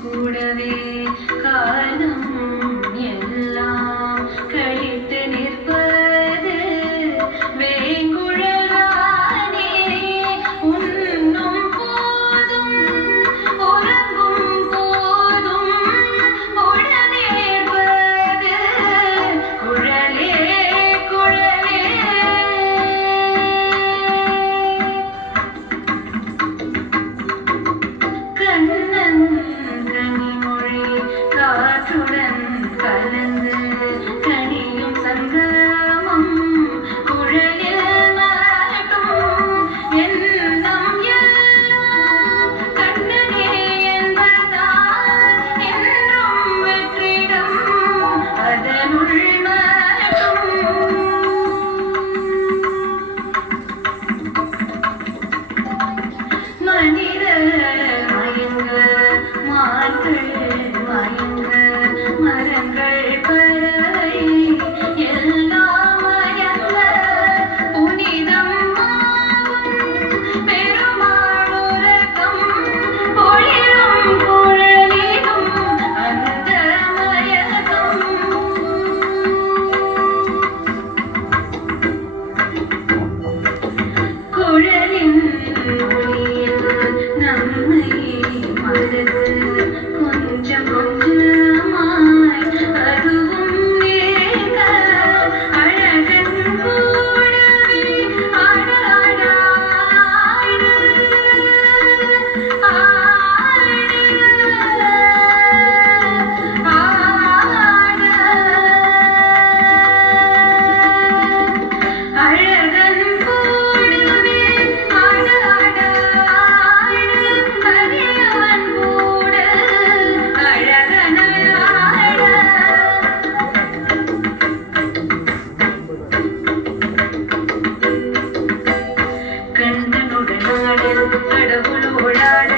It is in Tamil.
கூடவே காலம் எல்லாம் கழித்து நிற்பது வேங்குழலானே உண்ணும் போதும் உறங்கும் போதும் உடனேற்பது குழலே குழலே கண்ணன் கனிமொழி காற்றுடன் கலந்து கனியும் சங்கமம் குழலில் மட்டும் எண்ணம் எல்லாம் கண்ணனே என்பதால் என்றும் வெற்றிடம் அதனுள் மட்டும் மனிதர் மயங்க மான்கள் மயங்க மரங்கள் பறவை எல்லாம் மயங்க புனிதம் பெருமாள் உறக்கம் பொழிலும் குழலிலும் அந்த மயக்கம் குழலின் ஒளியில் நம்மை மறந்து கொஞ்சம் கொஞ்சமாய் அதுவும் நேர்ந்த அழகன் கூடவே ஆட ஆட அழகன் கூடவே ஆட ஆட அரியவன் கூட அழகனாய் ஆட கண்ணனுடன் ஆடல் கடவுளோடாட